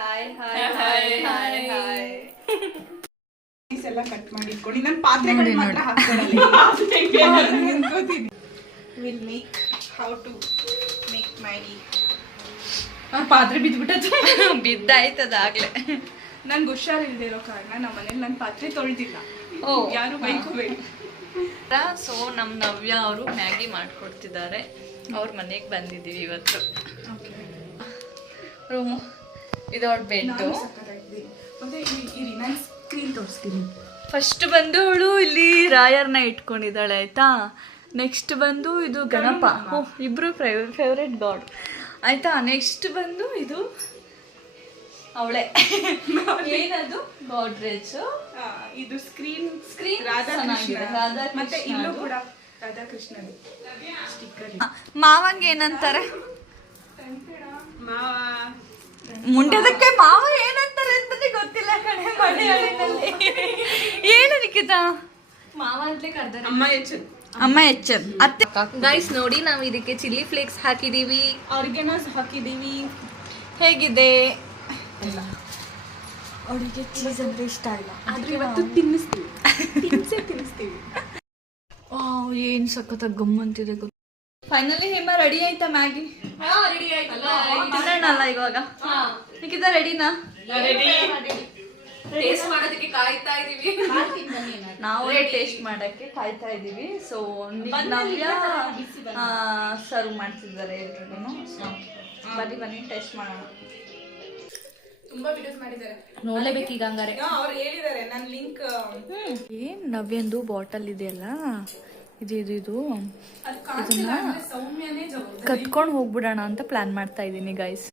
hi hi hi hi hi ಎಲ್ಲ cut ಮಾಡಿ ಇಟ್ಕೊಂಡು ನನ್ನ ಪಾತ್ರೆಗಳು ಮಾತ್ರ ಹಾಕ್ಕೊಳ್ಳಲ್ಲ will make how to make Maggi ಪಾತ್ರೆ ಬಿದ್ದುಬಿಟ್ಟದ್ದು ಬಿದ್ದಾಯ್ತದಾಗ್ಲೇ ನನ್ಗೆ ಹುಷಾರಿಲ್ಲದೆ ಇರೋ ಕಾರಣ ನಮ್ಮ ಮನೇಲಿ ನನ್ನ ಪಾತ್ರೆ ತೊಳೆದಿಲ್ಲ ಯಾರು ಬೈಕೋಬೇಡಿ ಸೊ ನಮ್ಮ ನವ್ಯ ಅವರು ಮ್ಯಾಗಿ ಮಾಡ್ಕೊಡ್ತಿದ್ದಾರೆ ಅವ್ರ ಮನೆಗೆ ಬಂದಿದ್ದೀವಿ ಇವತ್ತು ರೂಮು ಇದು ಅವ್ರ ಬೆಡ್ಡು ಮತ್ತೆ ಇರಿ ನಾನು ಸ್ಕ್ರೀನ್ ತೋರಿಸ್ತೀನಿ ಫಸ್ಟ್ ಬಂದು ಅವಳು ಇಲ್ಲಿ ರಾಯರ್ನ ಇಟ್ಕೊಂಡಿದ್ದಾಳೆ ಆಯ್ತಾ ನೆಕ್ಸ್ಟ್ ಬಂದು ಇದು ಗಣಪ ಇಬ್ರು ಫೇವ್ರೆಟ್ ಗಾಡ್ ಆಯ್ತಾ ನೆಕ್ಸ್ಟ್ ಬಂದು ಇದು ಅವಳೆ ಏನದು ಗಾಡ್ರೇಜ್ ಇದು ಸ್ಕ್ರೀನ್ ಸ್ಕ್ರೀನ್ ಮತ್ತೆ ಇಲ್ಲೂ ಕೂಡ ರಾಧಾಕೃಷ್ಣದು ಸ್ಟಿಕ್ಕರ್ ಮಾವಂಗೆ ಏನಂತಾರೆ ಮಾವ ಮುಂಡದಕ್ಕೆ ಮಾವ ಏನಂತಾರೆ ಅಂತಾನೆ ಗೊತ್ತಿಲ್ಲ ಕಣೆ ಮನೆಯಲ್ಲಿ ಏನು ನಿಖಿತ ಮಾವ ಅಂತಲೇ ಕರ್ದಾರೆ ಅಮ್ಮ ಎಚ್ ಅತ್ತೆ ಗೈಸ್ ನೋಡಿ ನಾವು ಇದಕ್ಕೆ ಚಿಲ್ಲಿ ಫ್ಲೇಕ್ಸ್ ಹಾಕಿದೀವಿ ಆರ್ಗ್ಯಾನೋಸ್ ಹಾಕಿದೀವಿ ಹೇಗಿದೆ ಅವಳಿಗೆ ಚೀಸ್ ಅಂದ್ರೆ ಇಷ್ಟ ಇಲ್ಲ ಆದ್ರೆ ಇವತ್ತು ತಿನ್ನಿಸ್ತೀವಿ ಏನ್ ಸಖತ್ತಾಗಿ ಗಮ್ಮಂತಿದೆ ಗೊತ್ತ ಫೈನಲಿ ಹೇಮ ರೆಡಿ ಆಯ್ತಾ ಮ್ಯಾಗಿ ತಿನ್ನೋಣಲ್ಲ ಇವಾಗ ನಿಖಿತ ರೆಡಿನಾ ಟೇಸ್ಟ್ ಮಾಡೋದಕ್ಕೆ ಕಾಯ್ತಾ ಇದೀವಿ ನಾವು ಟೇಸ್ಟ್ ಮಾಡಕ್ಕೆ ಕಾಯ್ತಾ ಇದೀವಿ ಸೊ ನವ್ಯ ಸರ್ವ್ ಮಾಡ್ತಿದ್ದಾರೆ ಎಲ್ರಿಗೂ ಬನ್ನಿ ಟೇಸ್ಟ್ ಮಾಡೋಣ ತುಂಬಾ ವಿಡಿಯೋಸ್ ಮಾಡಿದ್ದಾರೆ ನೋಡ್ಲೇಬೇಕು ಈಗ ಹಂಗಾರೆ ಅವ್ರು ಹೇಳಿದ್ದಾರೆ ನನ್ನ ಲಿಂಕ್ ಏನ್ ನವ್ಯಂದು ಬಾಟಲ್ ಇದೆಯಲ್ಲ ಇದು ಇದನ್ನ ಕತ್ಕೊಂಡು ಹೋಗ್ಬಿಡೋಣ ಅಂತ ಪ್ಲಾನ್ ಮಾಡ್ತಾ ಇದ್ದೀನಿ ಗೈಸ್